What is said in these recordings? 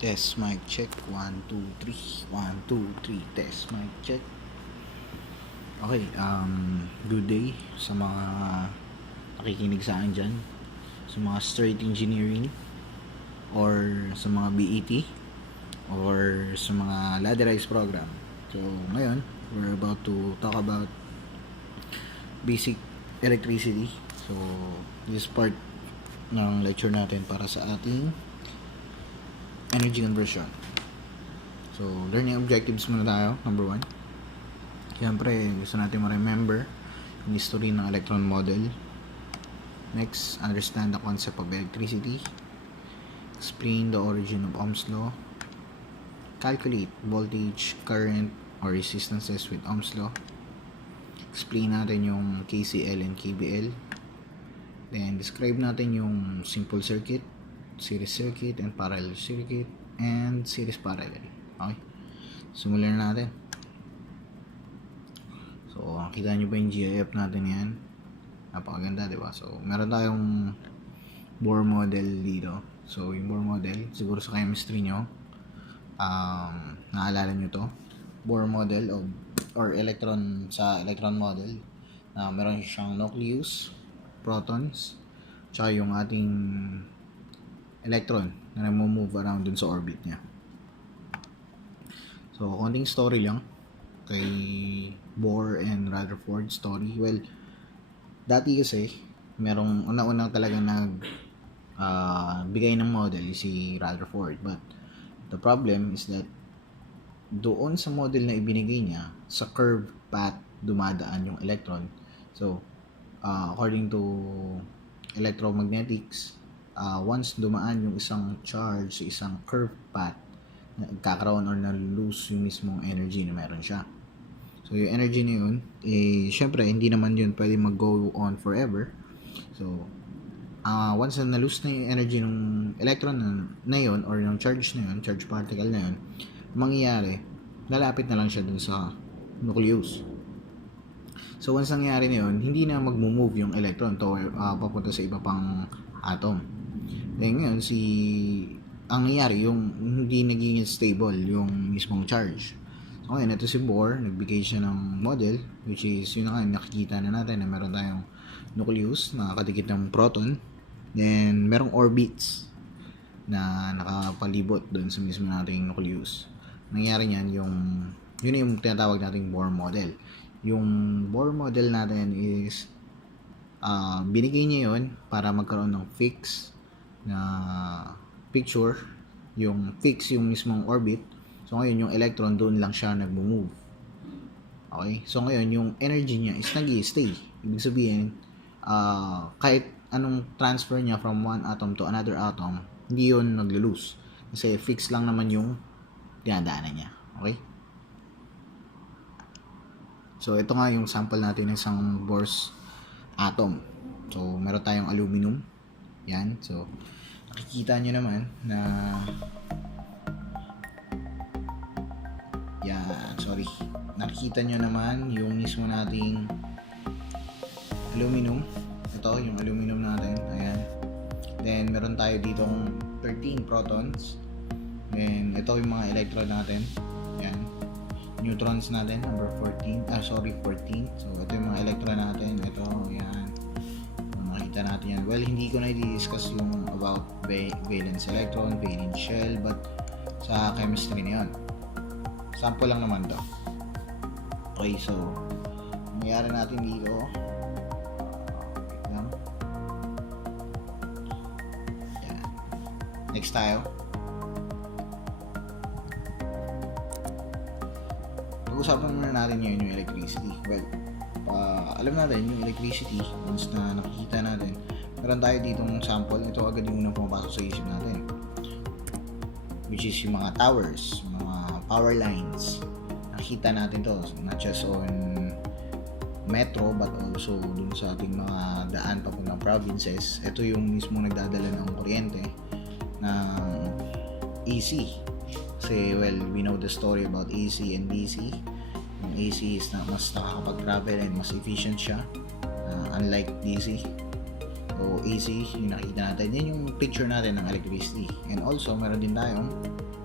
Test mic check. 1, 2, 3. 1, 2, 3. Test mic check. Okay, good day sa mga nakikinig sa akin dyan. Sa mga straight engineering or sa mga BET or sa mga ladderized program. So, ngayon, we're about to talk about basic electricity. So, this part ng lecture natin para sa ating energy conversion. So, learning objectives muna tayo. Number 1. Siyempre, gusto natin ma-remember yung history ng electron model. Next, understand the concept of electricity. Explain the origin of Ohm's law. Calculate voltage, current, or resistances with Ohm's law. Explain natin yung KCL and KBL. Then, describe natin yung simple circuit, series circuit, and parallel circuit, and series parallel. Okay? Simulan na natin. So, kita nyo ba yung GIF natin yan? Napakaganda, diba? So, meron tayong Bohr model dito. So, yung Bohr model, siguro sa chemistry nyo, naalala nyo to. Bohr model or electron sa electron model na meron siyang nucleus, protons, tsaka yung ating electron na nag-move around dun sa orbit niya. So, konting story lang kay Bohr and Rutherford story. Well, dati kasi merong una-unang talaga bigay ng model si Rutherford, but the problem is that doon sa model na ibinigay niya, sa curved path dumadaan yung electron. So, according to electromagnetics, once dumaan yung isang charge sa isang curved path, nagkakaroon or na-lose yung mismong energy na meron siya. So, yung energy na yun, syempre, hindi naman yun pwede mag-go on forever. So, once na na-lose na yung energy ng electron na yun, or yung charge na yun, charge particle na yun, mangyayari, lalapit na lang siya dun sa nucleus. So, once nangyari na yun, hindi na mag-move yung electron papunta sa iba pang atom. Then ngayon, ang nangyari, yung hindi naging stable yung mismong charge. So, ngayon, ito si Bohr, nagbigay siya ng model, which is, yun na nga, nakikita na natin na meron tayong nucleus, nakakadikit ng proton, then merong orbits na nakapalibot doon sa mismo nating nucleus. Nangyari niyan, yun yung tinatawag nating Bohr model. Yung Bohr model natin is binigay niya yun para magkaroon ng fix na picture, yung fix yung mismong orbit. So ngayon yung electron doon lang siya nagmo-move. Okay? So ngayon yung energy niya is nag-i-stay. Ibig sabihin, kahit anong transfer niya from one atom to another atom, hindi yun naglo-lose. Kasi fix lang naman yung dinadaanan niya. Okay? So, ito nga yung sample natin ng isang Bohr's atom. So, meron tayong aluminum. Yan. So, nakikita nyo naman na nakikita nyo naman yung mismo nating aluminum. Ito, yung aluminum natin. Ayan. Then, meron tayo ditong 13 protons. Then, ito yung mga electron natin. Ayan. Neutrons natin, number 14. 14. So, ito yung mga electron natin. Ito, ayan. Makita natin yan. Well, hindi ko na i-discuss yung about valence electron, valence shell, but sa chemistry na yun. Sample lang naman to. Okay, so, nangyari natin dito. Wait lang. Ayan. Next tayo. Pag-usapan muna natin ngayon yung electricity. Well, alam natin yung electricity, once na nakikita natin, meron tayo ditong sample, ito agad yung unang pumapasok sa isip natin, which is yung mga towers, mga power lines. Nakikita natin to, not just on metro, but also dun sa ating mga daan papuntang provinces. Ito yung mismo nagdadala ng kuryente ng AC. Kasi, well, we know the story about AC and DC. Yung AC is mas nakakapag-travel and mas efficient siya, unlike DC. So, AC, yung nakita natin, yan yung picture natin ng electricity. And also, meron din tayong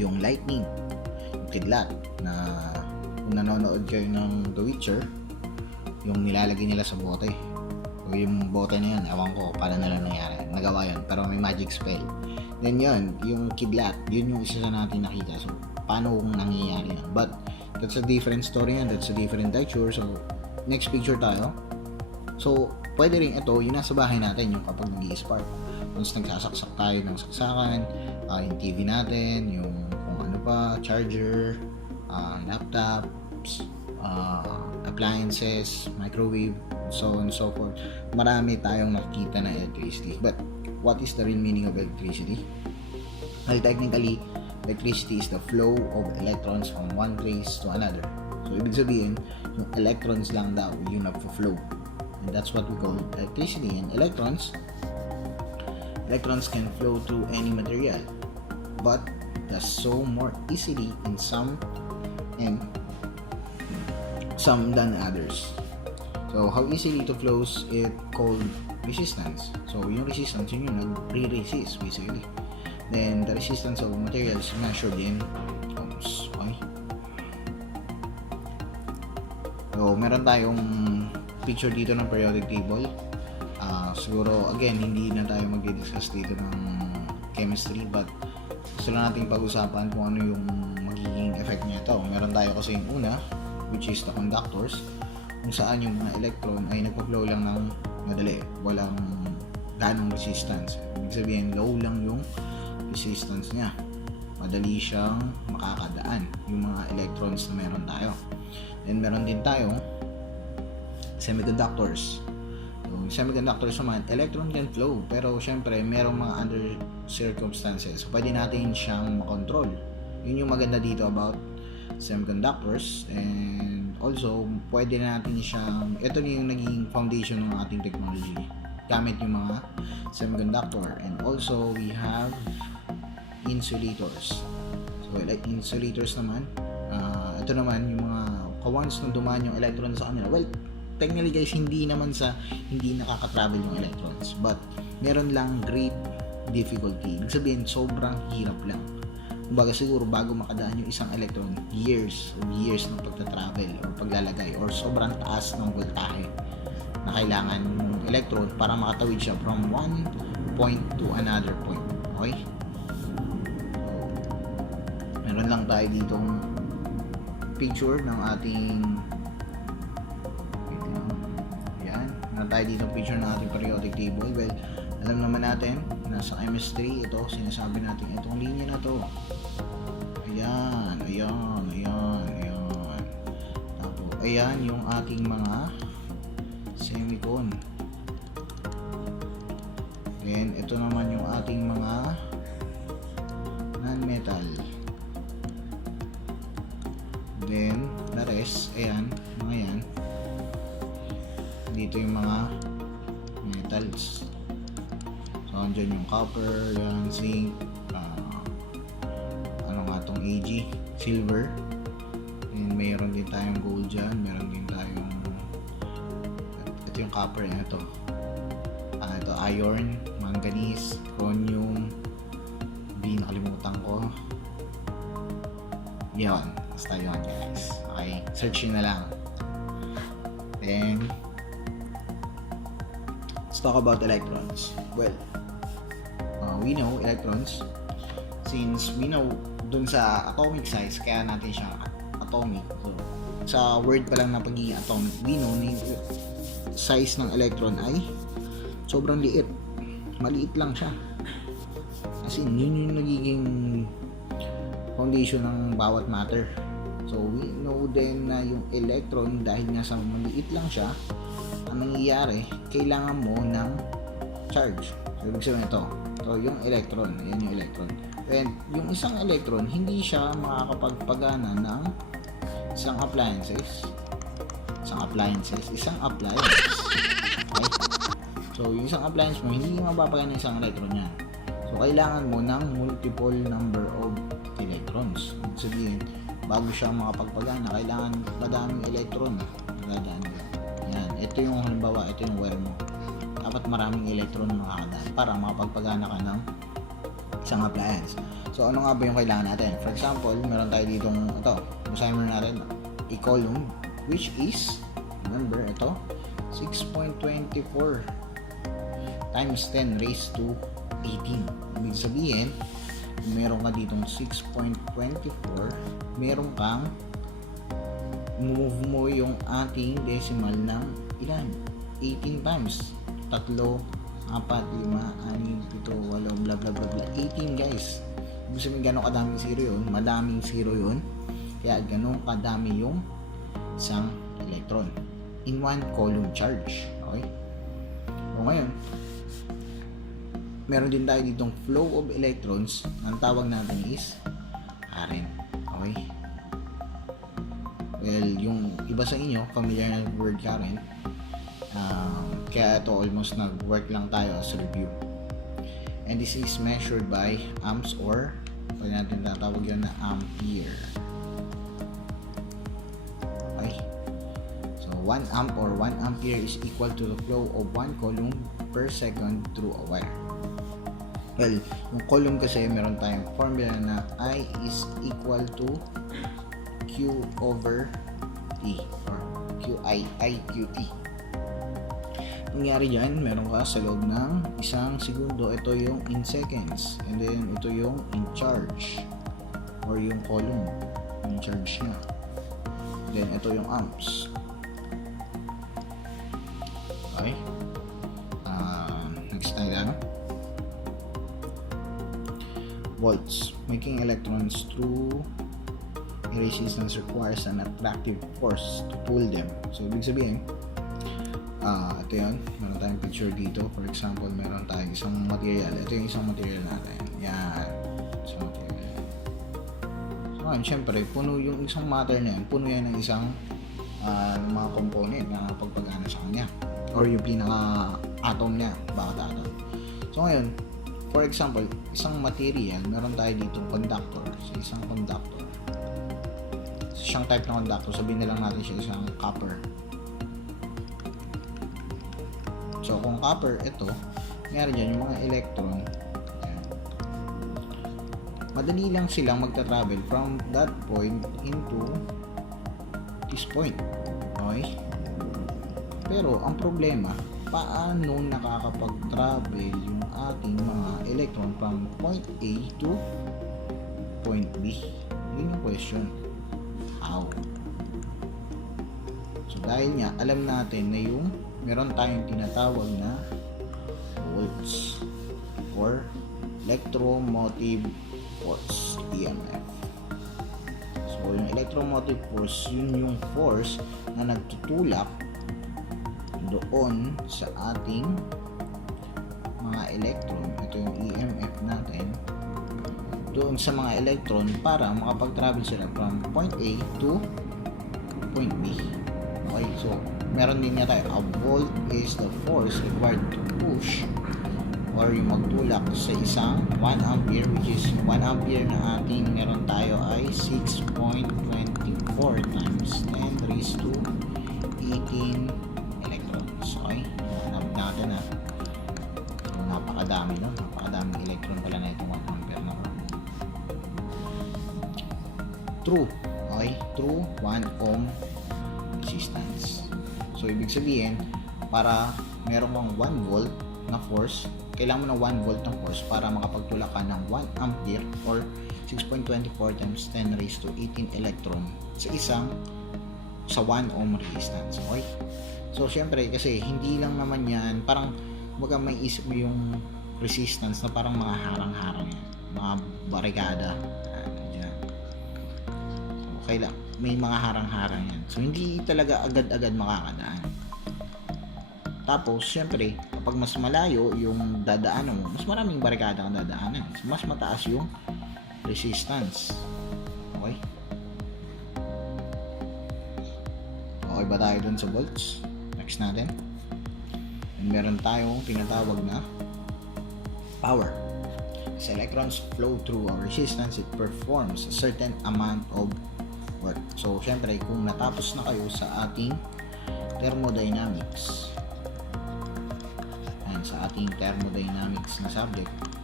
yung lightning, yung kidlat, na kung nanonood kayo ng The Witcher, yung nilalagay nila sa bote. So, yung bote na yun, ewan ko paano nila nangyari, nagawa yun, pero may magic spell. Then yun, yung kidlat, yun yung isa na natin nakita. So paano kung nangyayari yun? But that's a different story yan, that's a different lecture. So next picture tayo. So pwede rin ito, yung nasa bahay natin, yung kapag nag-i-spark, once nagsasaksak tayo ng saksakan, yung TV natin, yung kung ano pa, charger, laptops, appliances, microwave, so on and so forth. Marami tayong nakikita na electricity. But what is the real meaning of electricity? Well, technically, electricity is the flow of electrons from one place to another. So ibig sabihin, yung electrons lang daw yung nagfo-flow, and that's what we call electricity. And electrons can flow through any material, but does so more easily in some and some than others. So how easily to flows it called resistance. So yung resistance, yun yung nag-resist basically. Then the resistance of materials measured in ohms. Okay? So meron tayong picture dito ng periodic table. Siguro again, hindi na tayo mag-discuss dito ng chemistry, but gusto lang nating pag-usapan kung ano yung magiging effect niya ito. Meron tayo kasi yung una, which is the conductors, kung saan yung mga electron ay nagpa-flow lang ng madali, walang ganong resistance. Ibig sabihin, low lang yung resistance niya, madali siyang makakadaan yung mga electrons na meron tayo. Then meron din tayong semiconductors. So, semiconductors naman, electron can flow, pero syempre merong mga under circumstances, so pwede natin siyang makontrol. Yun yung maganda dito about semiconductors. And also pwede natin siyang, ito na yung naging foundation ng ating technology gamit yung mga semiconductor. And also we have insulators. So like insulators naman, ito naman yung mga once na dumaan yung electron sa kanila, well technically guys, hindi nakaka-travel yung electrons, but meron lang great difficulty. Ibig sabihin, sobrang hirap lang. Kumbaga siguro bago makadaan yung isang electron, years ng pagta-travel or paglalagay, or sobrang taas ng voltahe na kailangan ng electron para makatawid siya from one point to another point. Okay? So, meron lang tayo ditong picture ng ating tayo dito picture ng ating periodic table. Well, alam naman natin, nasa chemistry, ito, sinasabi natin, itong linya na to. Ayan. Tapos, ayan yung ating mga semicon. Then, ito naman yung ating mga non-metal. Then, the rest, ayan, mga yan. Dito yung mga metals. So, andyan yung copper, yan, zinc, ano nga tong Ag, silver. And mayroon din tayong gold dyan, meron din tayong, ito yung copper, yan, ito iron, manganese, chromium, hindi nakalimutan ko. Yan, basta yun guys. Okay, search nyo na lang. Then, let's talk about electrons. Well, we know electrons, since we know dun sa atomic size, kaya natin siya atomic. So, sa word pa lang na pagiging atomic, we know na yung size ng electron ay sobrang liit. Maliit lang siya. Kasi yun yung nagiging foundation ng bawat matter. So, we know din na yung electron, dahil nga sa maliit lang siya, ang nangyayari, kailangan mo ng charge. So, ibig sabihin ito. So, yung electron. Ayan yung electron. And yung isang electron, hindi siya makakapagpagana ng isang appliance. Okay? So, yung isang appliance mo, hindi mapapagana ng isang electron yan. So, kailangan mo ng multiple number of electrons. Ibig sabihin, bago siya makapagpagana, kailangan madaming electron. Yan. Ito yung halimbawa, ito yung wire mo. Dapat maraming electron makakadaan para makapagpagana ka ng isang appliance. So, ano nga ba yung kailangan natin? For example, meron tayo ditong, ito, basahin mo natin, a column, which is, remember, ito, 6.24 times 10 raised to 18. Ibig sabihin, kung meron ka ditong 6.24, meron kang move mo yung ating decimal ng ilan? 18 times. 3, 4, 5, 6, 7, 8, blah blah blah blah. 18 guys. Ibig sabihin gano'ng kadaming zero yun? Madaming zero yun. Kaya gano'ng kadami yung isang electron in one column charge. Okay? So ngayon, meron din tayo ditong flow of electrons. Ang tawag natin is current. Okay? Well, yung iba sa inyo, familiar na word current. Kaya ito almost nag-work lang tayo as review. And this is measured by amps or pwede natin tatawag yun na ampere. Okay? So, 1 amp or 1 ampere is equal to the flow of 1 coulomb per second through a wire. Well, yung coulomb kasi meron tayong formula na I is equal to Q over T or QI, IQT. Nangyari dyan, meron ka sa loob ng isang segundo, ito yung in seconds, and then ito yung in charge or yung coulomb, yung charge nya, then ito yung amps. Okay, next tayo ano? Volts. Making electrons through a resistance requires an attractive force to pull them. So ibig sabihin, ito yun, meron tayong picture dito. For example, meron tayong isang material. Ito yung isang material natin. Yan, isang material. So syempre, puno yung isang matter na yan, puno yan ng isang mga component na pagpagana sa kanya, or yung pinaka-atom niya, bakit atom. So ngayon, for example, isang material, meron tayo dito conductor. So isang conductor, siyang type ng conductor, sabihin na lang natin siya isang copper. So, kung copper, ito, nangyari dyan, yung mga electron, ayan, madali lang silang magta-travel from that point into this point. Okay? Pero, ang problema, paano nakakapag-travel yung ating mga electron from point A to point B? Yun yung question. How? So, dahil nga, alam natin na yung meron tayong tinatawag na volts or electromotive force, EMF. So, yung electromotive force, yun yung force na nagtutulak doon sa ating mga electron. Ito yung EMF natin doon sa mga electron para makapag-travel sila from point A to point B. Okay, so meron din nga tayo, a volt is the force required to push or yung magtulak sa isang 1 ampere, which is 1 ampere na ating meron tayo ay 6.24 times 10 raised to 18 electrons. Okay, hanap natin na. So, napakadami no? Napakadaming electron pala na itong 1 ampere na. True. Okay, true 1 ohm resistance. So, ibig sabihin, para meron kang 1 volt na force, kailangan mo ng 1 volt na force para makapagtulak ka ng 1 ampere or 6.24 times 10 raised to 18 electron sa 1 ohm resistance. Okay? So, syempre, kasi hindi lang naman yan, parang baga may isip mo yung resistance na parang mga harang-harang yan, mga barikada. Okay lang, may mga harang-harang yan. So, hindi talaga agad-agad makakadaan. Tapos, syempre, kapag mas malayo yung dadaanan mo, mas maraming barikada kang dadaanan. So, mas mataas yung resistance. Okay? Okay ba tayo dun sa volts? Next natin. Meron tayong tinatawag na power. As electrons flow through a resistance, it performs a certain amount of work. So, syempre, kung natapos na kayo sa ating thermodynamics, and sa ating thermodynamics na subject,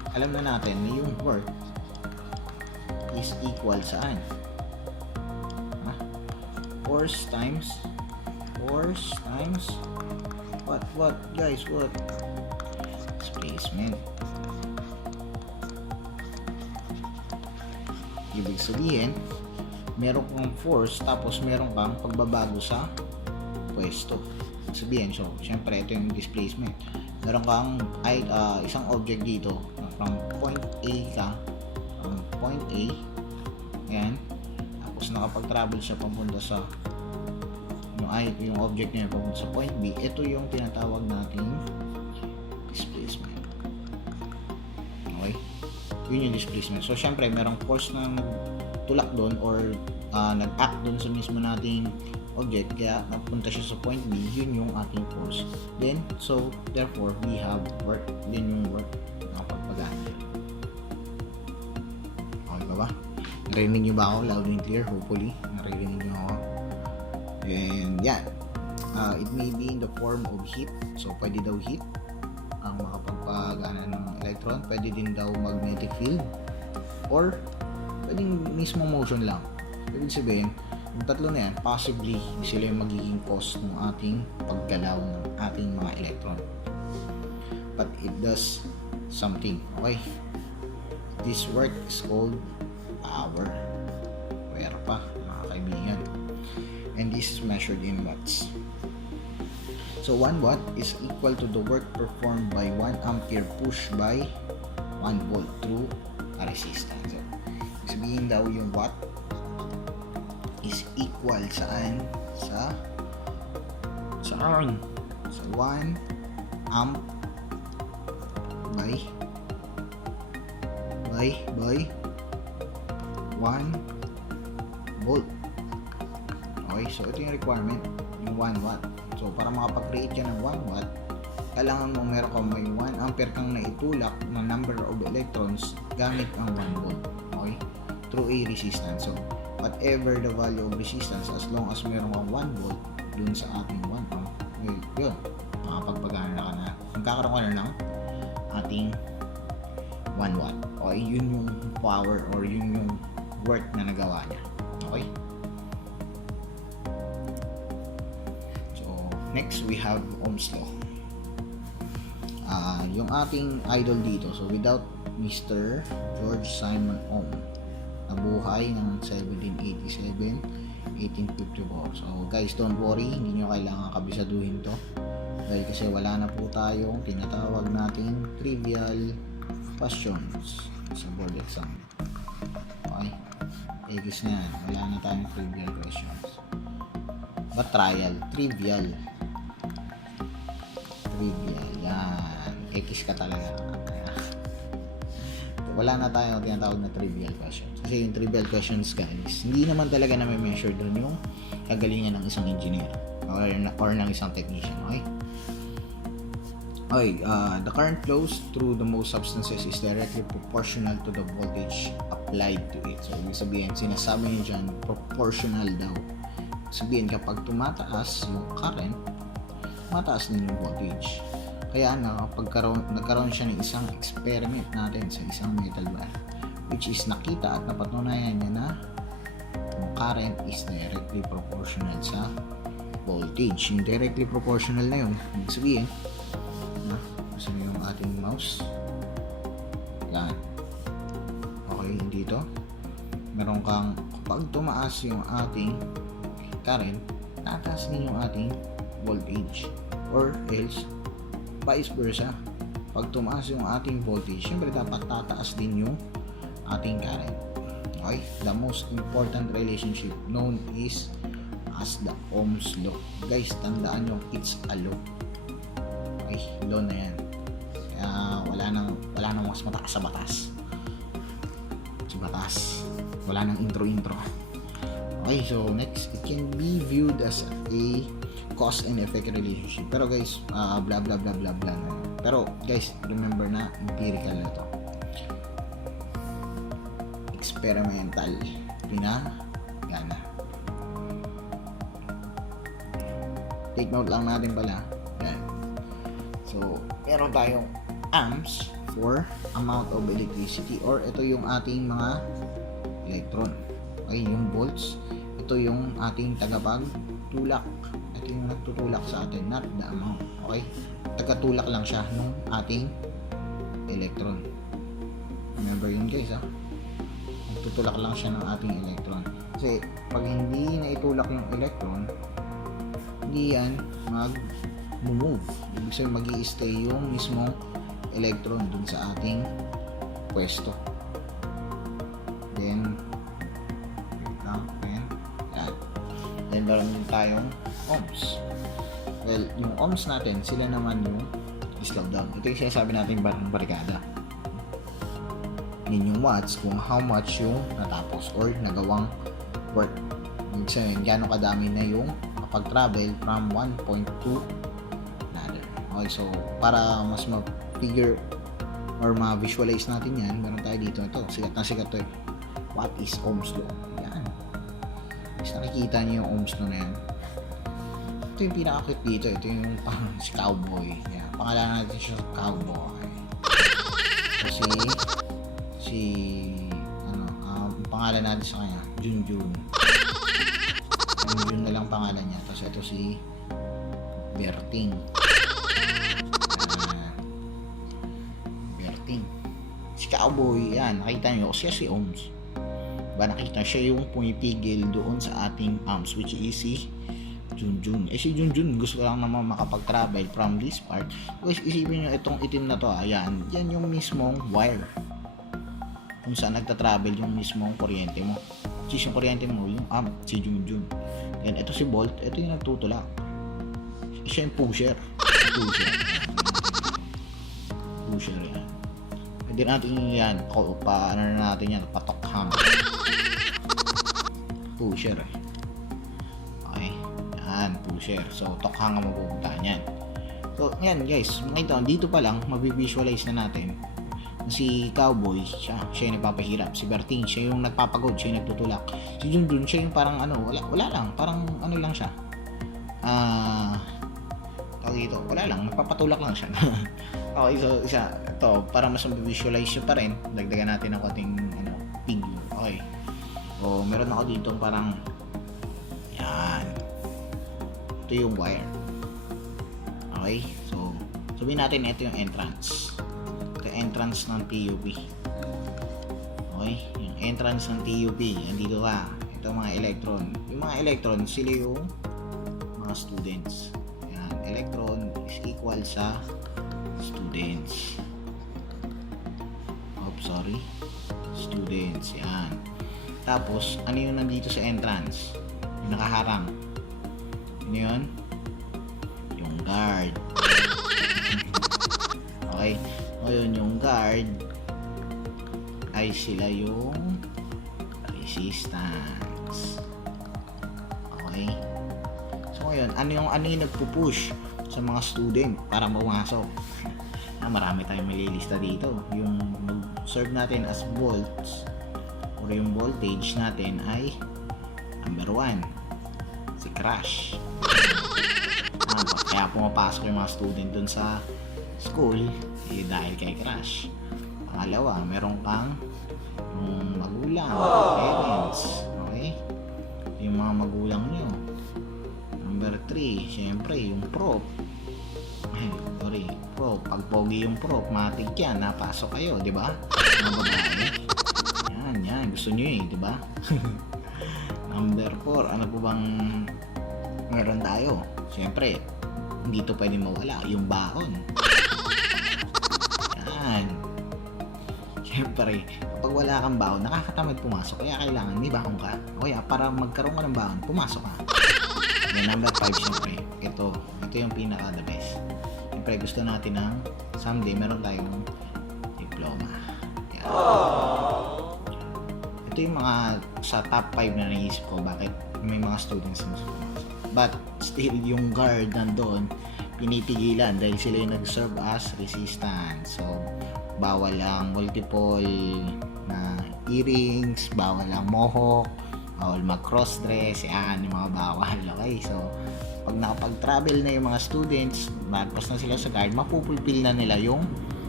alam na natin na yung work is equal saan? Force times what guys, what? Displacement. Ibig sabihin, meron kang force tapos meron kang pagbabago sa pwesto. Ibig sabihin, so syempre ito yung displacement. Meron kang isang object dito from point A ka, from point A, ayan, tapos nakapag-travel siya papunta sa yung object niya papunta sa point B. Ito yung tinatawag nating displacement. Okay? Yun yung displacement. So syempre merong force na nagtulak doon or nag-act doon sa mismo nating object, kaya napunta siya sa point B. Yun yung ating force. Then, so therefore we have work. Then yung work na pagpagana. Okay ba? Narinig nyo ba ako loud and clear? Hopefully narinig nyo ako. And yeah, it may be in the form of heat. So pwede daw heat ang makapagpagana ng electron. Pwede din daw magnetic field, or pwedeng mismo motion lang. Ibig sabihin, yung tatlo na yan, possibly sila yung magiging cause ng ating paggalaw ng ating mga electron. But it does something. Okay, this work is called power. Pwera pa, mga kaibigan. And this is measured in watts. So 1 watt is equal to the work performed by 1 ampere pushed by 1 volt through a resistance. So, sabihin daw yung watt is equal saan? Sa 1 amp by 1 volt. Okay, so ito yung requirement, yung 1 watt. So para makapag-create ka ng 1 watt, kailangan mo meron ka may 1 ampere kang naitulak na number of electrons gamit ang 1 volt. Okay? Through a resistance. So whatever the value of resistance, as long as meron kang 1 volt dun sa ating 1 amp, yun, makapagpagana ka na. Magkakaroon ka na ng ating 1 watt. Okay? Yun yung power or yun yung work na nagawa niya. Okay? Next, we have Ohm's law. Yung ating idol dito, so without Mr. Georg Simon Ohm, nabuhay ng 1787, 1854. So guys, don't worry, hindi nyo kailangan kabisaduhin to. Dahil kasi wala na po tayong tinatawag nating trivial questions sa board exam. Okay? Egis na yan. Wala na tayong trivial questions. But trivial. Trivial, yan. X ka talaga. Wala na tayong tinatawag na trivial questions. Kasi yung trivial questions, guys, hindi naman talaga na may measure doon yung kagalingan ng isang engineer or ng isang technician. Okay? Okay, the current flows through the most substances is directly proportional to the voltage applied to it. So, ibig sabihin, sinasabi niyo dyan, proportional daw. Sabihin, kapag tumataas yung current, mataas din yung voltage. Kaya nagkaroon siya ng isang experiment natin sa isang metal bar, which is nakita at napatunayan niya na yung current is directly proportional sa voltage. Yung directly proportional na yun, ibig sabihin, gusto nyo yung ating mouse, yan. Okay, dito meron kang, kapag tumaas yung ating current, tataas din yung ating voltage, or else vice versa. Pag tumaas yung ating voltage, syempre dapat tataas din yung ating current. Okay? The most important relationship known is as the Ohm's law. Guys, tandaan nyo, it's a law. Okay? Law na yan. Kaya wala nang mas mataas sa batas. Sa batas. Wala nang intro. Okay, so next, it can be viewed as a cause and effect relationship. Pero guys, blah blah blah blah blah. Pero guys, remember na empirical na to. Experimental. Pinagana. Take note lang natin pala. Yan. So, meron tayong amps, for amount of electricity, or ito yung ating mga electron. Okay, yung volts, ito yung ating tagapagtulak. Ito yung nagtutulak sa atin, not the amount. Okay, tagatulak lang siya ng ating electron. Remember yun guys, ha? Nagtutulak lang siya ng ating electron. Kasi pag hindi na itulak yung electron, hindi yan mag-move. Ibig sabihin mag-i-stay yung mismong electron dun sa ating pwesto. Then meron din tayong ohms. Well, yung ohms natin, sila naman yung slow down. Ito yung sinasabi natin barikada. Yun yung watts kung how much yung natapos or nagawang work. Ibig sabihin, gano'ng kadami na yung kapag-travel from one point to another. Okay, so para mas ma-figure or ma-visualize natin yan, meron tayo dito. Ito, sikat na sikat to eh. What is ohms law? Yan. Mas nakikita niyo yung ohms law na yan. Ito yung pinaka-cute dito. Ito yung parang si cowboy. Yan. Pangalanan natin siya cowboy. Kasi pangalan natin sa kanya, Junjun. Junjun na lang pangalan niya. Tapos ito si Berting. Berting. Si cowboy, yan. Nakita niyo, siya si ohms. Diba, nakita siya yung pumipigil doon sa ating ohms, which is si Junjun. Si Junjun gusto lang naman makapag-travel from this part. Guys, isipin nyo itong itim na to. Ayan, yan yung mismong wire kung saan nagta-travel yung mismong kuryente mo. Yung kuryente mo, yung amp, si Junjun. Then, ito si Volt, ito yung nagtutulak. Siya yung pusher. Pusher yan. Pwede natin yan, paano na natin yan, patokhang. Pusher eh. Okay, yan, pusher. So, tokhang ang mapupuntahan yan. So, yan guys, dito pa lang, mabivisualize na natin si cowboy, siya yung nagpapahirap. Si Berting, siya yung nagpapagod, siya yung nagtutulak. Si Junjun, siya yung parang wala lang, parang lang siya. Dito, wala lang, nagpapatulak lang siya. Okay, so ito, para mas ma-visualize nyo pa rin, dagdagan natin ang ating figure. Okay. So, meron ako dito parang yan. Ito yung wire. Okay, so sabihin natin ito yung entrance. Entrance ng TUP. Okay, yung entrance ng TUP, andito ka. Ito mga electron. Yung mga electron, sila yung mga students. Yan, electron is equal sa students. Students. Yan. Tapos, ano yung nandito sa entrance? Yung nakaharang. Ano yun? Yung guard. Okay. Ngayon, yung guard ay sila yung resistance. Okay? So, ngayon, ano yung nagpupush sa mga student para pumasok? Marami tayong malilista dito. Yung mag-serve natin as volts or yung voltage natin ay number 1, si Crash. Kaya pumapasok yung mga student dun sa school dahil kay Crash. Pangalawa, meron kang yung magulang, parents. Okay? Yung mga magulang nyo. Number 3, syempre yung prof. Prof. Pag pogi yung prof, matik yan, napasok kayo, di ba? Mga babae. Yan, gusto nyo di ba? Number 4, ano po bang meron tayo? Syempre, hindi to pwede mawala, yung baon. Siyempre, kapag wala kang baon, nakakatamad pumasok. Kaya kailangan may baon ka. O kaya, para magkaroon ka ng baon, pumasok ka. And number 5, siyempre, ito yung pinaka the best. Siyempre, gusto natin ng someday meron tayong diploma. Yan. Ito yung mga sa top 5 na naisip ko bakit may mga students na pumasok. But still, yung guard nandun, pinipigilan dahil sila yung nag-serve as resistance. So, bawal ang multiple na earrings, bawal ang mohawk, bawal mag-cross-dress, yan, yung mga bawal. Okay, so pag nakapag-travel na yung mga students, magpas na sila sa guard, mapupulpil na nila yung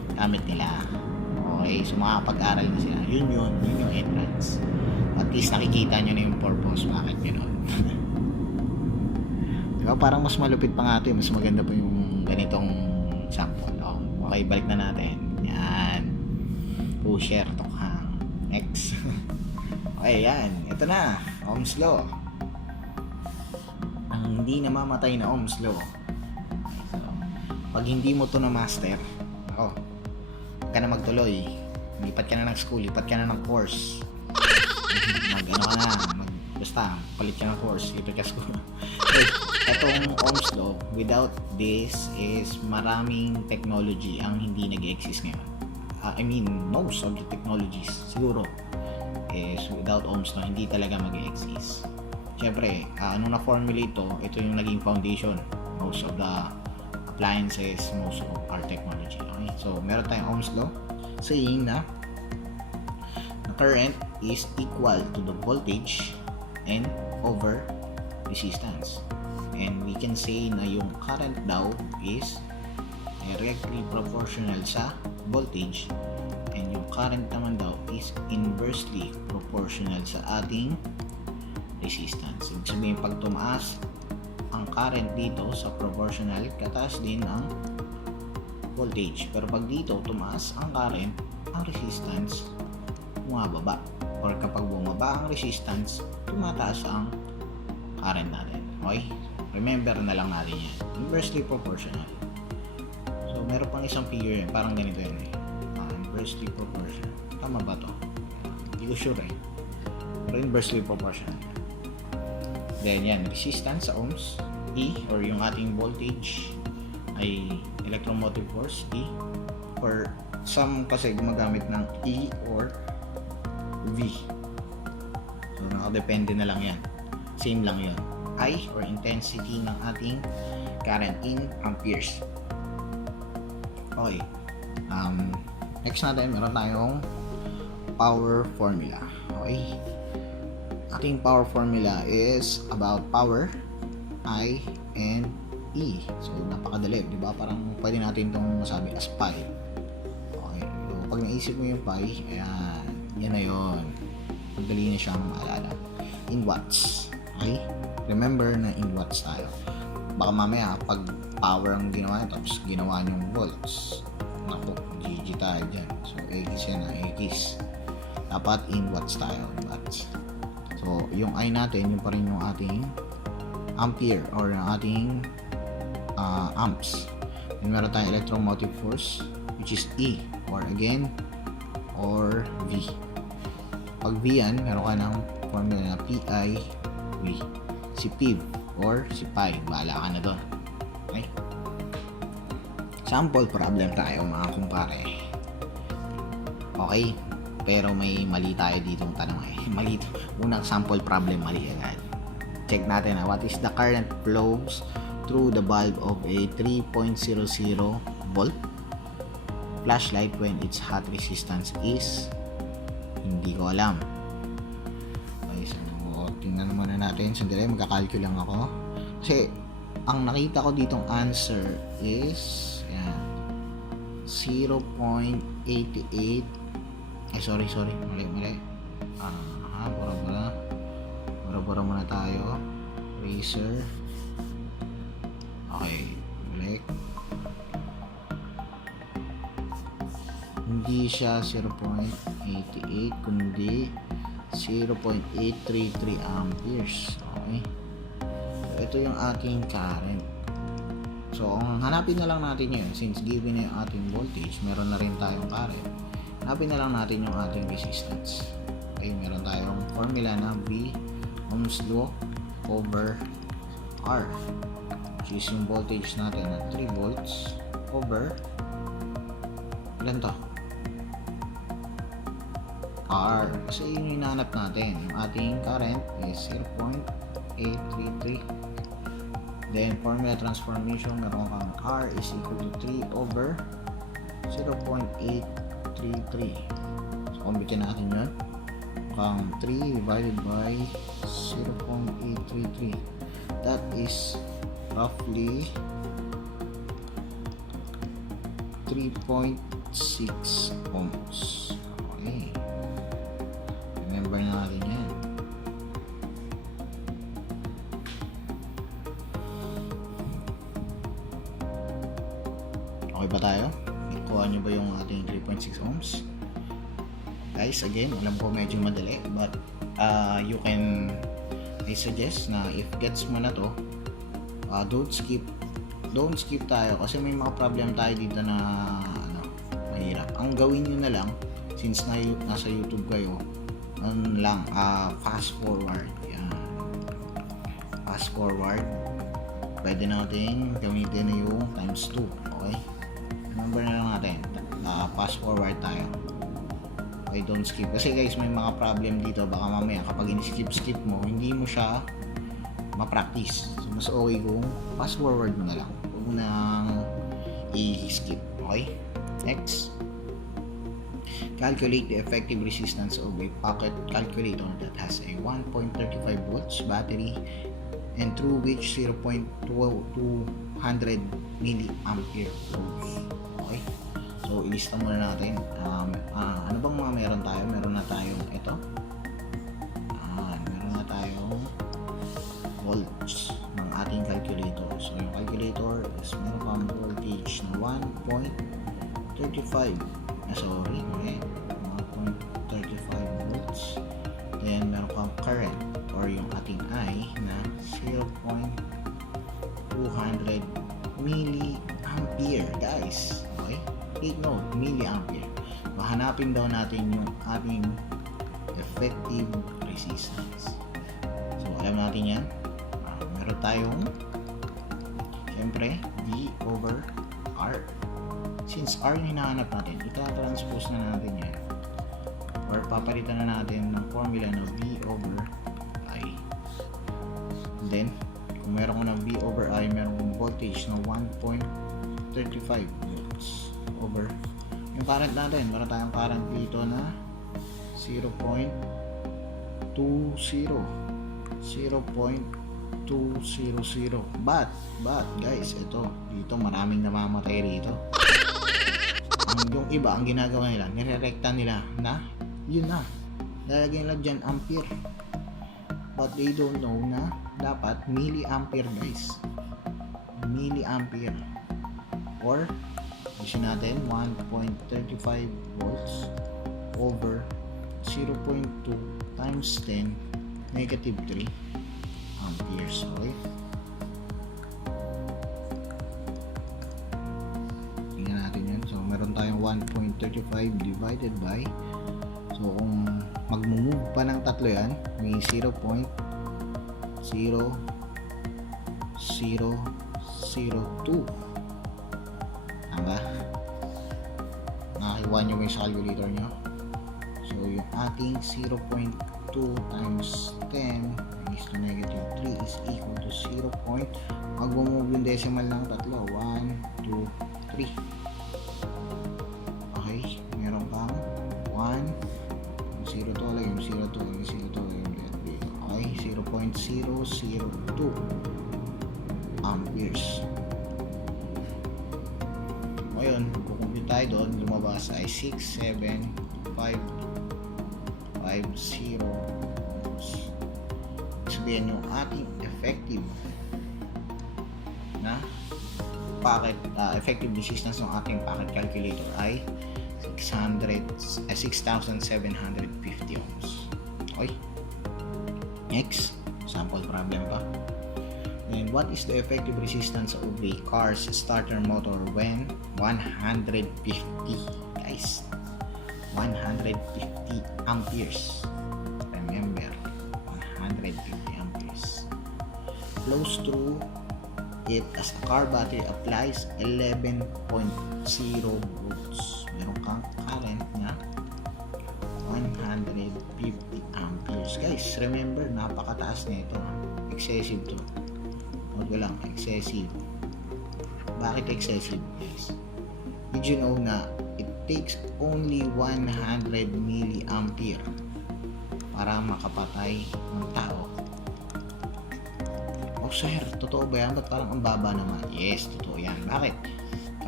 gamit nila. Okay, so makakapag-aral na sila. Yun yung entrance. At least nakikita nyo na yung purpose, bakit gano'n. Diba, parang mas malupit pa nga ito, mas maganda pa yung ganitong example. Okay, balik na natin. Yan. Pusher, tokhang. Next. Okay, yan. Ito na. Ohm's Law. Ang hindi namamatay na Ohm's Law. So, pag hindi mo to na master, huwag ka na magtuloy. Lipat ka na ng school, lipat ka na ng course. Basta, palit ka ng course, lipat ka school. Etong Ohm's Law, without this is maraming technology ang hindi nag-exist ngayon. I mean, most of the technologies, siguro, is without Ohm's Law, hindi talaga mag-exist. Siyempre, nung na-formulate ito yung naging foundation. Most of the appliances, most of our technology. Okay? So, meron tayong Ohm's Law saying na the current is equal to the voltage and over resistance. And we can say na yung current daw is directly proportional sa voltage, and yung current naman daw is inversely proportional sa ating resistance. Ibig sabihin, pag tumaas ang current dito sa proportional, kataas din ang voltage. Pero pag dito tumaas ang current, ang resistance bumababa. Or kapag bumaba ang resistance, tumataas ang current natin. Okay? Remember na lang natin yan. Inversely proportional. So, meron pang isang figure yan. Parang ganito yan eh. Inversely proportional. Tama ba to? Hindi ko sure eh. Pero inversely proportional. Then yan, resistance sa ohms, E, or yung ating voltage ay electromotive force, E, or some kasi gumagamit ng E or V. So, nakadepende na lang yan. Same lang yun. I, or intensity ng ating current in amperes. Okay. Next natin, meron tayong power formula. Okay. Ating power formula is about power, I, and E. So, napakadali. Diba? Parang pwede natin itong masabi as pi. Okay. So, pag naisip mo yung pi, ayan. Yan na yun. Pagdali na siyang maalala. In watts. Okay? Remember na in watts tayo. Baka mamaya, pag power ang ginawa nyo, tapos ginawa nyong volts. Naku, GG tayo dyan. So, X yan na, X. Dapat in watts tayo. Watts. So, yung I natin, yung pa rin yung ating ampere or yung ating amps. And meron tayong electromotive force, which is E, or again, or V. Pag V yan, meron ka ng formula na PI V. Si PIV or si pi, bahala ka na doon. Okay? Sample problem tayo mga kumpare. Okay, pero may mali tayo ditong tanong eh. Mali ito. Unang sample problem, mali agad. Check natin na what is the current flows through the bulb of a 3.00 volt flashlight when its hot resistance is, hindi ko alam. Okay, so tingnan muna natin. Sandali, magkakalculate lang ako. Kasi ang nakita ko ditong answer is yan, 0.88. Ay, sorry. Mali. Bura muna tayo. Eraser. Okay, balik. Hindi siya 0.88 kundi 0.833 amperes. Okay. So, ito yung ating current. So, ang hanapin na lang natin yun, since given na yung ating voltage, meron na rin tayong current. Hanapin na lang natin yung ating resistance. Okay, meron tayong formula na V Ohm's Law over R, which is yung voltage natin na 3 volts over ilan to? R. Kasi yun yung hinahanap natin. Yung ating current is 0.833. Then, formula transformation, meron kang R is equal to 3 over 0.833. So, kumbitin natin yun. Kang 3 divided by 0.833. That is roughly 3.8 ohms. Okay. Remember na natin yan. Okay ba tayo? Kuha nyo ba yung ating 3.6 ohms? Guys, again, alam ko medyo madali, but I suggest na if gets mo na to, don't skip tayo kasi may mga problem tayo dito na mahirap. Ang gawin nyo na lang, since nasa YouTube kayo, fast forward. Yan. Fast forward. Pwede natin gamitin na yung times 2. Okay? Remember na lang natin, fast forward tayo. Okay, don't skip. Kasi guys, may mga problem dito. Baka mamaya kapag in-skip mo, hindi mo siya ma-practice. So, mas okay kung fast forward mo na lang. Huwag mo nang i-skip. Okay? Next. Calculate the effective resistance of a pocket calculator that has a 1.35 volts battery and through which 0.200 milliampere flows. Okay? So, ilista muna natin. Ano bang mga meron tayo? Meron na tayong ito. Meron na tayong volts ng ating calculator. So, yung calculator is meron pang voltage na 1.35. Sorry. Okay. 1.35 volts. Then, meron pang current or yung ating I na 0.200 milliampere, guys. Okay? Take note, milliampere. Mahanapin daw natin yung ating effective resistance. So, alam natin yan. Meron tayong syempre, V over R. Since R yung hinahanap natin, ita-transpose na natin yan. Or papalitan na natin ng formula na V over I. And then, kung meron ko ng V over I, meron kong voltage na 1.35 volts over yung current natin. Meron tayong current dito na 0.20 but guys, ito dito maraming namamatay rito. Yung iba, ang ginagawa nila, nirerekta nila na yun na, lalagyan nila dyan ampere, but they don't know na dapat milliampere, guys. Milliampere or isip natin 1.35 volts over 0.2 times 10 negative 3 amperes. Okay? Tingnan natin yun. So, meron tayong 1.35 divided by, so kung mag-move pa ng tatlo yan, may 0.0002. Tama? Nakakiwa nyo yung sa calculator nyo. So, yung ating 0.2 times 10 is to negative 3 is equal to 0. Mag-move yung decimal ng tatlo. 1, 2, 3. Okay. Meron kang 1. 0 to lang yung 0 to lang yung 0 to lang yung okay. 0.002 amperes. Ngayon, kukumpute tayo doon, lumabas ay 67550 ohms. Sabihin yung ating effective na effective resistance ng ating pocket calculator ay 6,750 ohms. Okay? Next, sample problem pa. And what is the effective resistance of a car's starter motor when 150, guys? 150 amperes. Remember, 150 amperes. Flows through it as a car battery applies 11.0 volts. Meron kang current na 150 amperes. Guys, remember, napakataas na ito. Excessive to. Huwag lang, excessive. Bakit excessive, guys? Did you know na it takes only 100 milliampere para makapatay ng tao? Oh sir, totoo ba yan? Ba't parang ang baba naman? Yes, totoo yan. Bakit?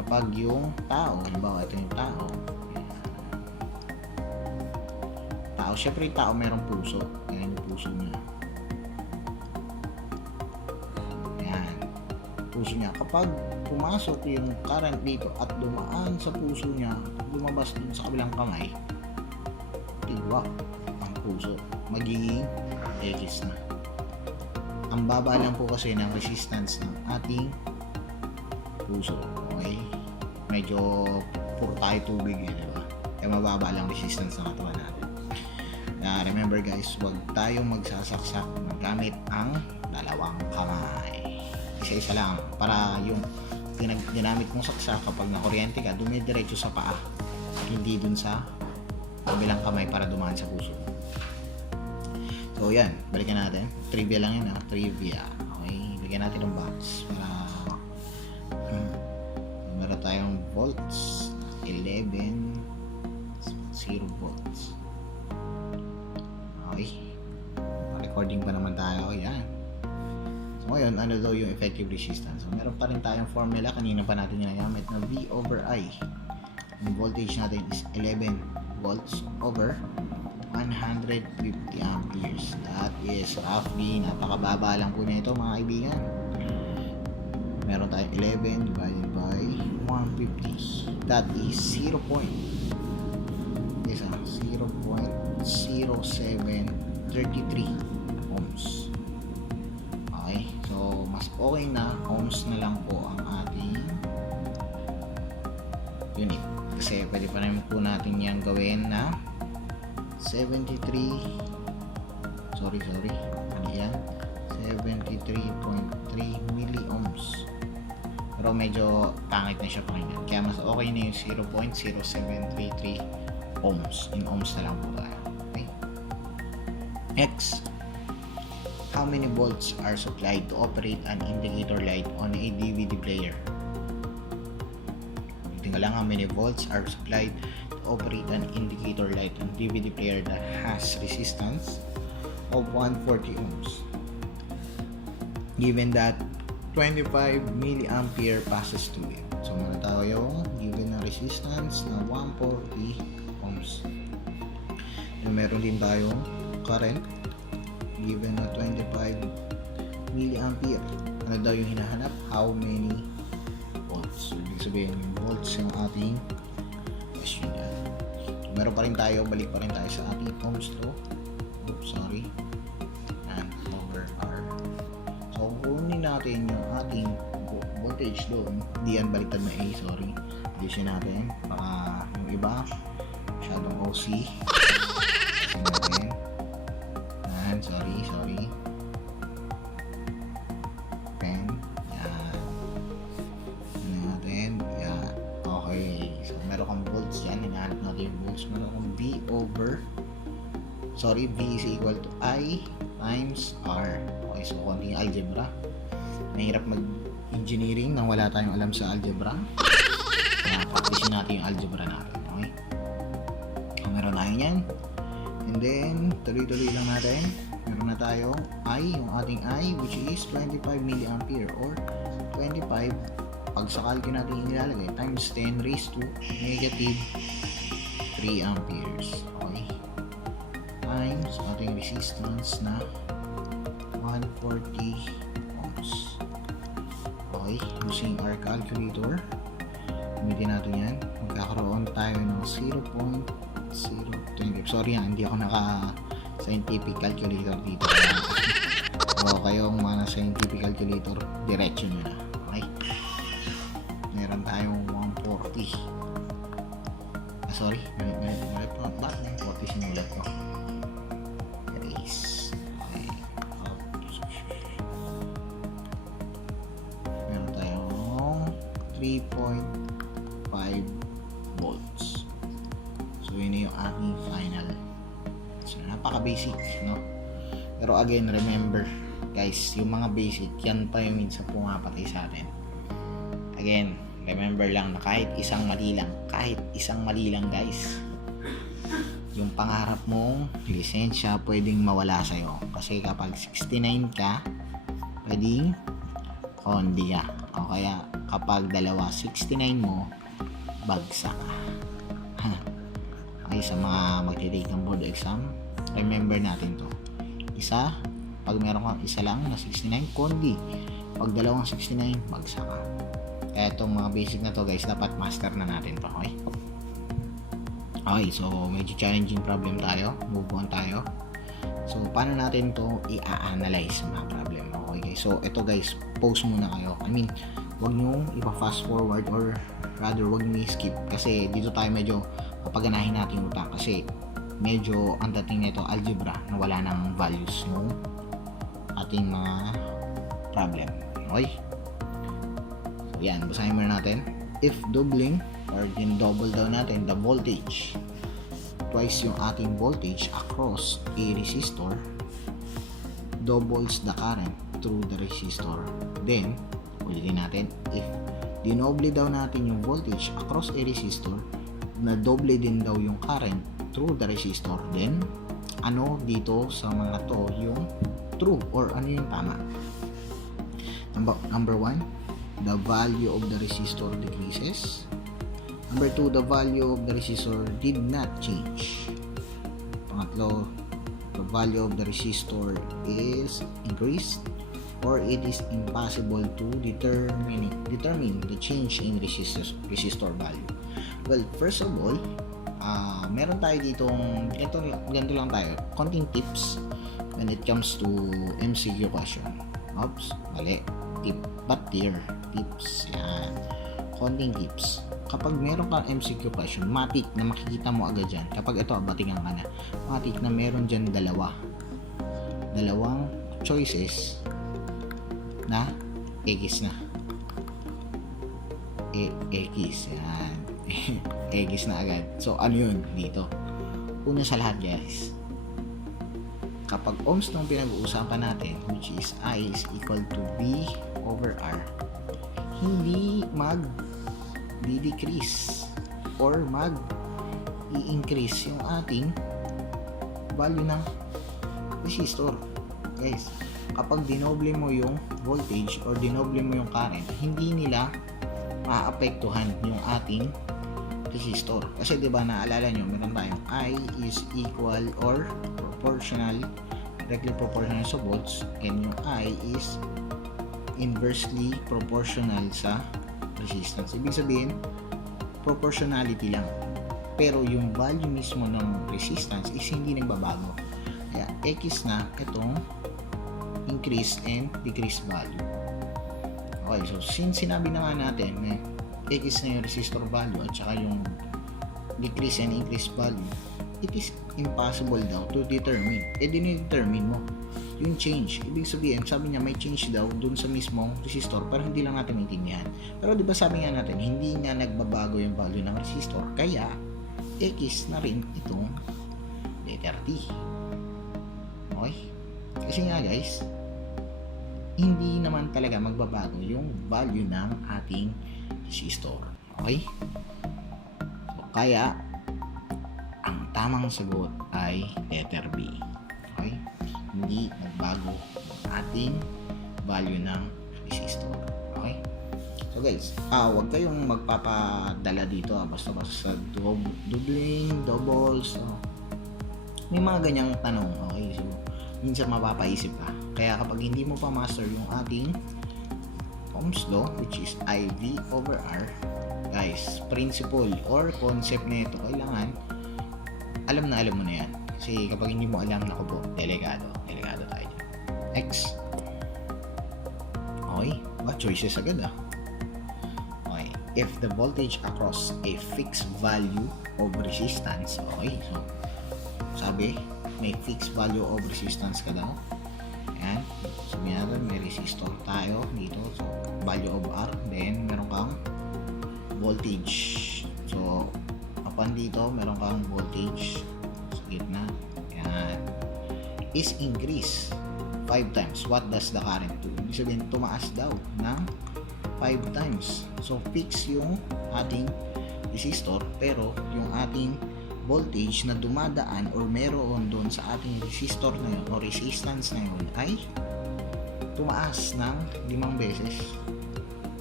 kapag yung tao, halimbawa ito yung tao, syempre yung tao merong puso, ayan yung puso niya, ayan, puso niya, kapag pumasok yung current dito at dumaan sa puso niya, lumabas dun sa kabilang kamay, tiwak ang puso, magiging X na. Ang baba lang po kasi ng resistance ng ating puso. Okay? Medyo puro tayo tubig yun, diba? Kaya mababa lang resistance ng katawan natin. Remember guys, huwag tayong magsasaksak gamit ang dalawang kamay. Isa-isa lang para yung ginamit mong saksak kapag nakuryente ka, dumidiretso sa paa. Hindi dun sa kabilang kamay para dumaan sa puso. So yan, balikan natin. Trivia lang yun, trivia. Okay, bigyan natin ng box para meron tayong volts, 11, 0 volts. Okay, recording pa naman tayo. Yan. So ngayon, ano daw yung effective resistance? So meron pa rin tayong formula, kanina pa natin ginagamit na V over I. Yung voltage natin is 11 volts over 150 amperes. That is roughly, napakababa lang po nito mga kaibigan. Meron tayong 11 divided by 150. That is 0.0733 ohms. Okay, so mas okay na ohms na lang po ang ating unit. Kasi pwede pa naman po natin yan gawin na 73.3 milliohms. Pero medyo pangit na siya pakinggan. Kaya mas okay na yung 0.0733 ohms. In ohms na lang po tayo. Okay? Next, how many volts are supplied to operate an indicator light on a DVD player? Tingnan lang, how many volts are supplied operate an indicator light on DVD player that has resistance of 140 ohms, given that 25 milliampere passes through it. So muna tayo given na resistance na 140 ohms. And meron din tayong current given na 25 milliampere. Ano daw yung hinahanap? How many volts? So, ibig sabihin yung volts yung ating question yan. Meron pa rin tayo, balik pa rin tayo sa ating ohms law. Oops, sorry. And over R. So, kunin natin yung ating voltage doon. Di yan baliktad na A, sorry. Addition natin. Baka yung iba, masyadong OC. Addition natin. And, sorry. Pen. Yan. Ano natin? Yan. Okay. So, meron kang volts yan. Hinahanap natin yung volts. Meron kang V is equal to I times R. Okay, so konting algebra. Mahirap mag-engineering nang wala tayong alam sa algebra. Kaya practice natin yung algebra natin. Okay? So, meron tayo yan. And then, tuloy-tuloy lang natin. Meron na tayo I, yung ating I, which is 25 milliampere or 25 pag sa calcul natin inilalagay times 10 raised to negative 3 amperes. Okay? Times ating resistance na 140 ohms. Okay? Using our calculator, gamitin natin yan. Magkakaroon tayo ng 0.020. Sorry yan, hindi ako naka-scientific calculator dito. O kayong mga scientific calculator, diretso nyo na. Okay? Meron tayong 140. Sorry, malit po. Bakit na 40 sinulat ko? Erase. Okay. Meron tayong 3.5 volts. So, yun yung ating final. So, napaka-basic, no? Pero again, remember, guys, yung mga basic, yan pa yung minsan pumapatay sa atin. Again, remember lang na kahit isang mali lang guys, yung pangarap mong lisensya pwedeng mawala sa'yo. Kasi kapag 69 ka, pwedeng kondi ka. O kaya Kapag dalawa 69 mo, bagsak ka. Okay, sa mga magtitake ng board exam, remember natin to. Isa, pag meron kang isa lang na 69, kundi pag dalawang 69, bagsak ka. Kaya itong mga basic na to guys, dapat master na natin to. Okay? Okay, so medyo challenging problem tayo. Move on tayo. So, paano natin to i-analyze mga problem? Okay, so ito guys, pause muna kayo. I mean, wag nyo ipa-fast forward or rather wag nyo i-skip kasi dito tayo medyo papaganahin natin yung utak kasi medyo ang dating nito algebra na wala nang values ng ating mga problem. Okay? So, yan. Basahin muna natin. If doubling or din-double daw natin the voltage twice yung ating voltage across a resistor doubles the current through the resistor. Then, ulitin natin, if dinoble daw natin yung voltage across a resistor, na doble din daw yung current through the resistor, then, ano dito sa mga to yung true or ano yung tama? Number 1, the value of the resistor decreases. Number 2, the value of the resistor did not change. Pangatlo, the value of the resistor is increased or it is impossible to determine the change in resistor value. Well, first of all, meron tayo ditong ganito lang tayo, konting tips when it comes to MCQ question. Oops, mali. Tips. Yan. Konting tips. Kapag meron kang MCQ question, matik na makikita mo agad dyan. Kapag ito, batingan ka na. Matik na meron dyan dalawang choices na X na. X. Yan. X na agad. So, ano yun dito? Una sa lahat, guys. Kapag ohms nung pinag-uusapan natin, which is I is equal to B over R, hindi decrease or i-increase yung ating value ng resistor. Guys, kapag dinoble mo yung voltage or dinoble mo yung current, hindi nila maapektuhan yung ating resistor. Kasi 'di ba naalala nyo, meron tayong I is equal or proportional, directly proportional sa volts, and yung I is inversely proportional sa resistance. Ibig sabihin, proportionality lang. Pero yung value mismo ng resistance is hindi nagbabago. Kaya X na itong increase and decrease value. Okay, so since sinabi na nga natin X na yung resistor value at saka yung decrease and increase value, it is impossible daw to determine. Dine-determine mo yung change. Ibig sabihin, sabi niya may change daw dun sa mismong resistor pero hindi lang natin maintindihan. Pero di ba sabi nga natin, hindi nga nagbabago yung value ng resistor. Kaya, X na rin itong letter T. Okay? Kasi nga guys, hindi naman talaga magbabago yung value ng ating resistor. Okay? So, kaya, ang tamang sagot ay letter B. Okay? Hindi nagbago ating value ng resistor. Okay? So guys, wag kayong magpapadala dito basta-basta sa doubling, doubles. May mga ganyang tanong. Okay? So, minsan mapapaisip ka. Kaya kapag hindi mo pa master yung ating Ohm's law, which is IV over R, guys, principle or concept na ito, kailangan alam mo na yan. Kasi kapag hindi mo alam, naku po, delikado tayo dyan. X. Okay, choices agad Okay, if the voltage across a fixed value of resistance, okay, so sabi, may fixed value of resistance ka daw. Ayan, sabi natin, may resistor tayo dito, so value of R, then meron kang voltage. So, upon dito, meron kang voltage sa gitna. Ayan, is increase 5 times. What does the current do? Ibig sabihin, tumaas daw ng 5 times. So, fix yung ating resistor, pero yung ating voltage na dumadaan or meron doon sa ating resistor na yun o resistance na yun ay tumaas ng 5 beses.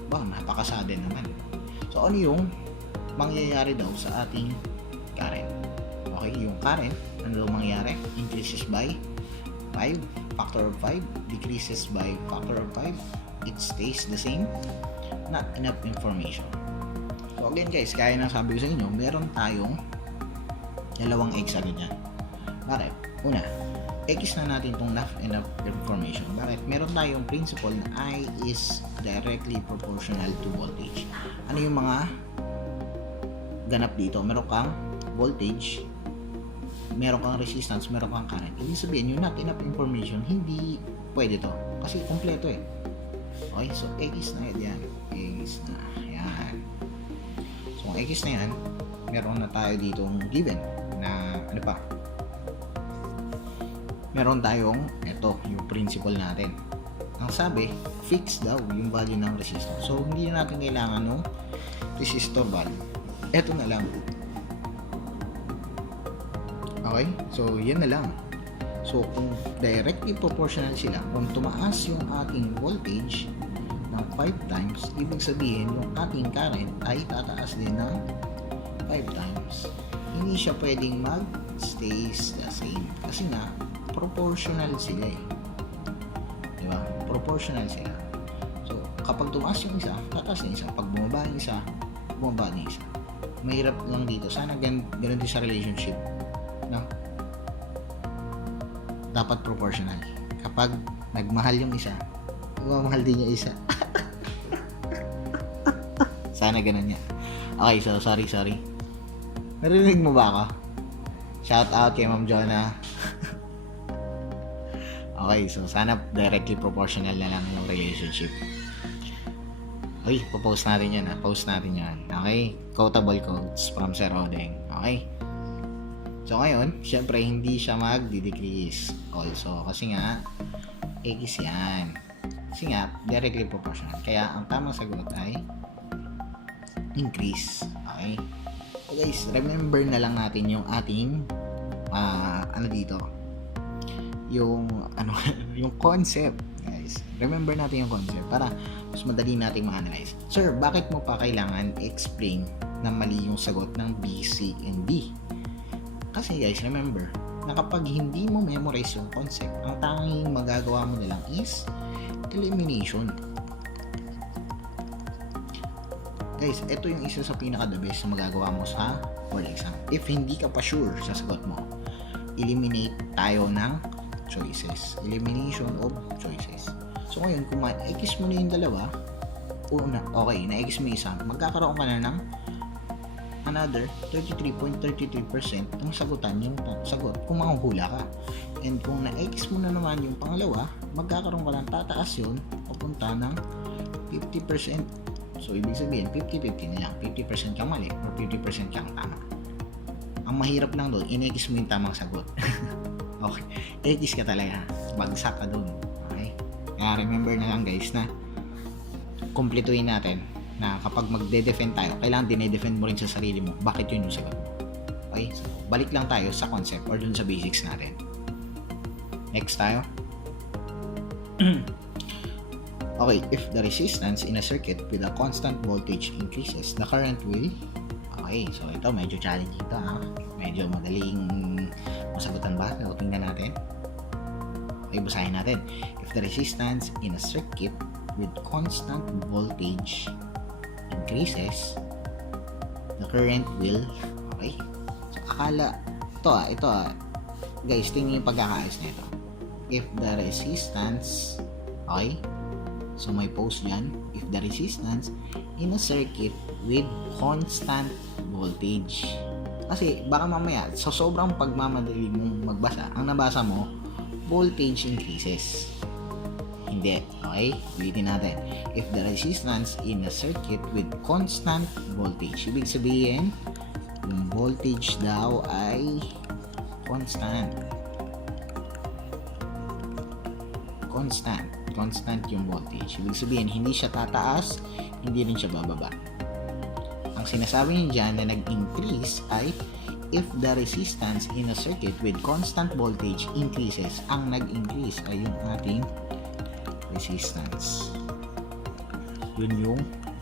Ba, napaka-sudden naman. So, ano yung mangyayari daw sa ating current? Okay, yung current, ano daw mangyayari? Increases by 5, factor of 5, decreases by factor of 5, it stays the same. Not enough information. So, again guys, kaya na sabi ko sa inyo, meron tayong dalawang x agad yan. Bakit? Una, x na natin itong not enough information. Bakit? Meron tayong principle na I is directly proportional to voltage. Ano yung mga ganap dito? Meron kang voltage, meron kang resistance, meron kang current. Ibig sabihin, yung not enough information, hindi pwede to. Kasi kompleto eh. Okay, so x na yan. X na yan. So, kung x na yan, meron na tayo ditong given na ano pa? Meron tayong ito, yung principle natin. Ang sabi, fix daw yung value ng resistor. So, hindi na natin kailangan ng resistor value. Ito na lang. Okay? So, yan na lang. So, kung directly proportional sila, kung tumaas yung ating voltage ng 5 times, ibig sabihin yung ating current ay tataas din ng 5 times. Hindi siya pwedeng mag-stays the same. Kasi nga, proportional sila eh. Diba? Proportional sila. So, kapag tumaas yung isa, tataas yung isa. Pag bumaba yung isa, bumaba yung isa. Mahirap lang dito. Sana ganun din sa relationship. No? Dapat proportional. Kapag nagmahal yung isa, magmamahal din yung isa. Sana ganun yan. Okay, so sorry. Narinig mo ba ako? Shout out kay Ma'am Jonah. Okay, so sana directly proportional na lang yung relationship. Okay, post natin yan. Post natin yan. Okay, quotable quotes from Sir Odeng. Okay. So ngayon, syempre hindi siya mag-decrease also kasi nga x yan. Kasi nga directly proportional. Kaya ang tamang sagot ay increase. Okay. So guys, remember na lang natin yung ating ano dito. Yung yung concept, guys. Remember natin yung concept para mas madali nating ma-analyze. Sir, bakit mo pa kailangan explain na mali yung sagot ng B, C, and D? Kasi guys, remember, na kapag hindi mo memorize yung concept, ang tanging magagawa mo na lang is elimination. Guys, ito yung isa sa pinaka-the best na magagawa mo sa board exam. If hindi ka pa sure sa sagot mo, eliminate tayo ng choices. Elimination of choices. So ngayon, kung ma-x mo na yung dalawa, okay, na-x mo isa, magkakaroon ka na ng another 33.33% ng sagutan yung sagot kung mahuhula ka. And kung na-x mo na naman yung pangalawa, magkakaroon ka ng tataas yun papunta ng 50%. So, ibig sabihin, 50-50 na lang. 50% kang mali or 50% kang tama. Ang mahirap lang doon, in-x mo yung tamang sagot. Okay. X ka talaga. Bagsak ka doon. Okay? Kaya remember na lang guys na kumpletuhin natin na kapag magde-defend tayo, kailangan dinedefend mo rin sa sarili mo. Bakit yun yung sagot mo? Okay? So, balik lang tayo sa concept or dun sa basics natin. Next tayo. Okay, if the resistance in a circuit with a constant voltage increases, the current will... Okay, so ito medyo challenging ito ha. Medyo madaling masagutan ba? So, tingnan natin. Okay, basahin natin. If the resistance in a circuit with constant voltage increases, the current will... Okay, so akala... Ito guys, tingnan yung pagkakaayos na ito. If the resistance... Okay, so may post dyan, if the resistance in a circuit with constant voltage. Kasi baka mamaya, sa sobrang pagmamadali mong magbasa, ang nabasa mo, voltage increases. Hindi. Okay? Ulitin natin. If the resistance in a circuit with constant voltage, ibig sabihin, yung voltage daw ay constant yung voltage. Ibig sabihin, hindi siya tataas, hindi rin siya bababa. Ang sinasabi niya dyan na nag-increase ay if the resistance in a circuit with constant voltage increases. Ang nag-increase ay yung ating resistance. Yun yung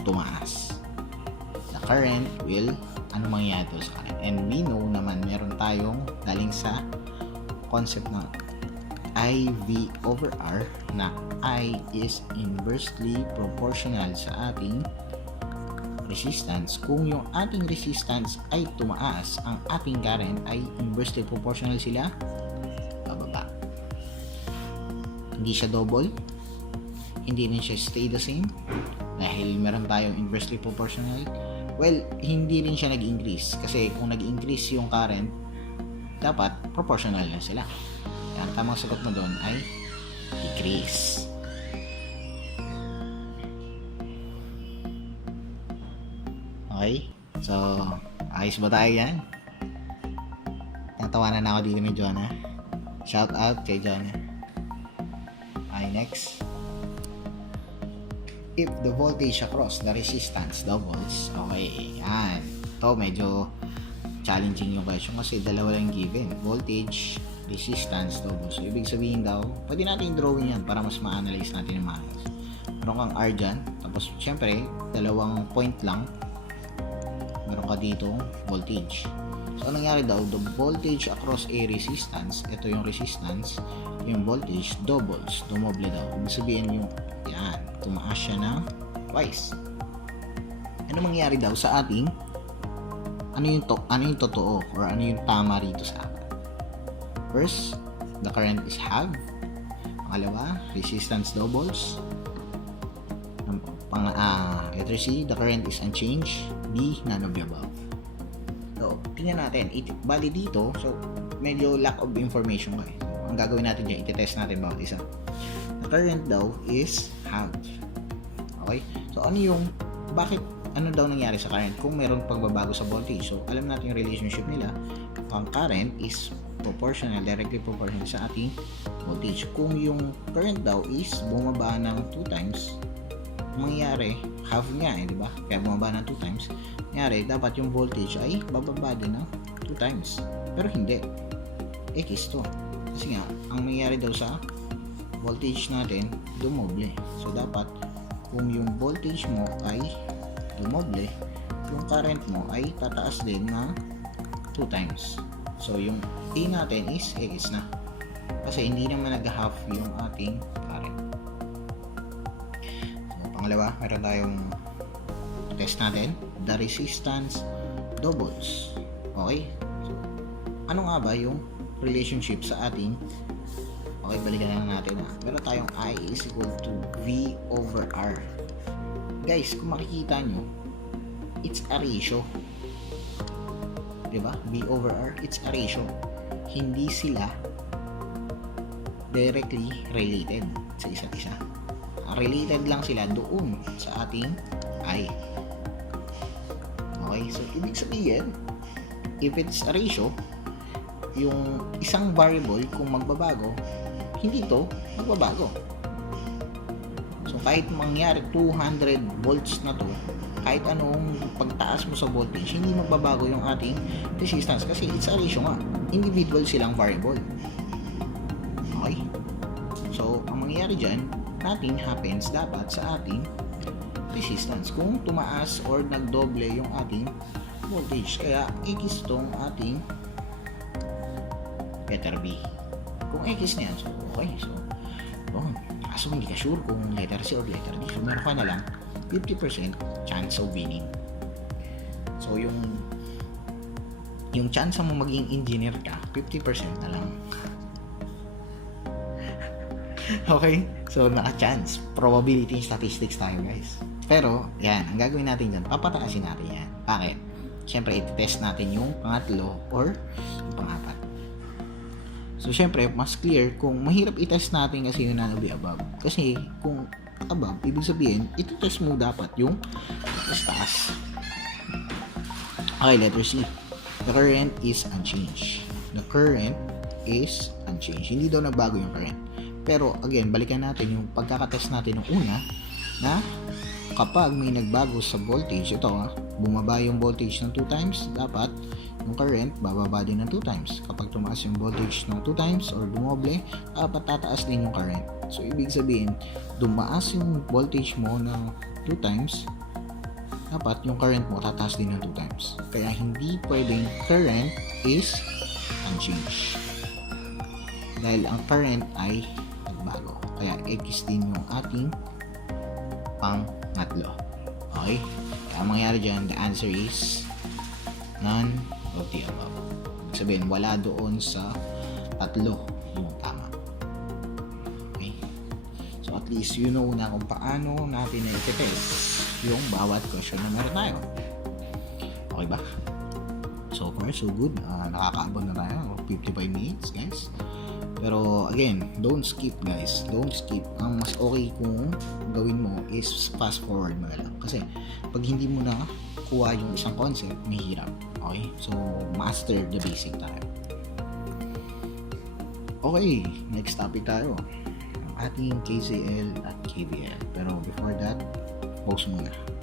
tumaas. The current will, ano mangyayari to sa current? And we know naman, meron tayong galing sa concept na IV over R, na I is inversely proportional sa ating resistance. Kung yung ating resistance ay tumaas, ang ating current ay inversely proportional sila bababa. Hindi siya double, hindi rin siya stay the same dahil meron tayong inversely proportional. Well, hindi rin siya nag-increase kasi kung nag-increase yung current, dapat proportional na sila. Ang tamang sagot mo doon ay decrease. Okay? So, ayos ba tayo yan? Natawanan na ako dito ni Jonah. Shout out kay Jonah. Okay, next. If the voltage across the resistance doubles, okay, yan. Ito, medyo challenging yung question kasi dalawa lang given. Voltage, resistance, doubles. So, ibig sabihin daw, pwede natin drawing yan para mas ma-analyze natin yung maayos. Meron kang R dyan, tapos, syempre, dalawang point lang. Meron ka dito voltage. So, anong nangyari daw? The voltage across a resistance, ito yung resistance, yung voltage doubles, dumoble daw. Ibig sabihin yung, yan, tumaas siya ng twice. Ano mangyari daw sa ating, ano yung totoo, or ano yung tama rito sa atin? First, the current is halved. Pangalawa, resistance doubles. Letter C, the current is unchanged. B, none of the above. So, tingnan natin. Bali dito, so, medyo lack of information ko eh. So, ang gagawin natin dyan, iti-test natin bawat isa. The current daw is halved. Okay? So, ano daw nangyari sa current kung meron pagbabago sa voltage? So, alam natin yung relationship nila. Ang current is proportional, directly proportional sa ating voltage. Kung yung current daw is bumaba ng 2 times, mangyari, half nga eh, di ba? Kaya bumaba ng 2 times. Nangyari, dapat yung voltage ay bababa din ng 2 times. Pero hindi. X to. Kasi nga, ang mangyari daw sa voltage natin, dumoble. So, dapat, kung yung voltage mo ay dumoble, yung current mo ay tataas din ng 2 times. So, yung A natin is X na. Kasi hindi naman nag-half yung ating current. Pangalawa, meron tayong test natin, the resistance doubles. Okay? So, ano nga ba yung relationship sa ating, okay, balikan na natin na. Meron tayong I is equal to V over R. Guys, kung makikita nyo, it's a ratio. Diba? V over R, it's a ratio. Hindi sila directly related sa isa't isa. Related lang sila doon sa ating I. Okay, so ibig sabihin, if it's a ratio, yung isang variable kung magbabago, hindi to magbabago. So kahit mangyari 200 volts na to, kahit anong pagtaas mo sa voltage, hindi magbabago yung ating resistance kasi it's a ratio nga. Individual silang variable. Okay? So, ang mangyayari dyan, nothing happens dapat sa ating resistance kung tumaas or nagdoble yung ating voltage. Kaya X tong ating letter B. Kung X niyan, so okay. So, kaso hindi ka sure kung letter C or letter D. So, meron ka na lang 50% chance of winning. So, yung chance mo maging engineer ka, 50% na lang. Okay? So, naka-chance. Probability statistics tayo, guys. Pero, yan. Ang gagawin natin dyan, papataasin natin yan. Bakit? Siyempre, iti-test natin yung pangatlo or yung pangapat. So, siyempre, mas clear kung mahirap i-test natin kasi yung none of the above. Kasi, kung above, ibig sabihin, iti-test mo dapat yung taas. Okay, letter C. The current is unchanged. The current is unchanged. Hindi daw nagbago yung current. Pero, again, balikan natin yung pagkakatest natin ng una na kapag may nagbago sa voltage, ito bumaba yung voltage ng 2 times, dapat yung current bababa din ng 2 times. Kapag tumaas yung voltage ng 2 times or dumoble, dapat tataas din yung current. So, ibig sabihin, dumaas yung voltage mo ng 2 times, dapat yung current mo tataas din ng 2 times. Kaya hindi pwedeng current is unchanged. Dahil ang current ay nagbago. Kaya X din yung ating pangatlo. Okay? Kaya ang mangyari dyan, the answer is none of the above. Sabihin, wala doon sa tatlo yung tama. Okay? So at least you know na kung paano natin na-test yung bawat question na meron tayo. Okay ba? So far, so good. Nakakaabot na tayo. 55 minutes, guys. Pero again, don't skip, guys. Don't skip. Ang mas okay kung gawin mo is fast forward mo na lang. Kasi pag hindi mo na kuha yung isang concept, mahirap. Okay? So, master the basic tayo. Okay, next topic tayo. Ang ating KCL at KVL. Pero before that, pause muna.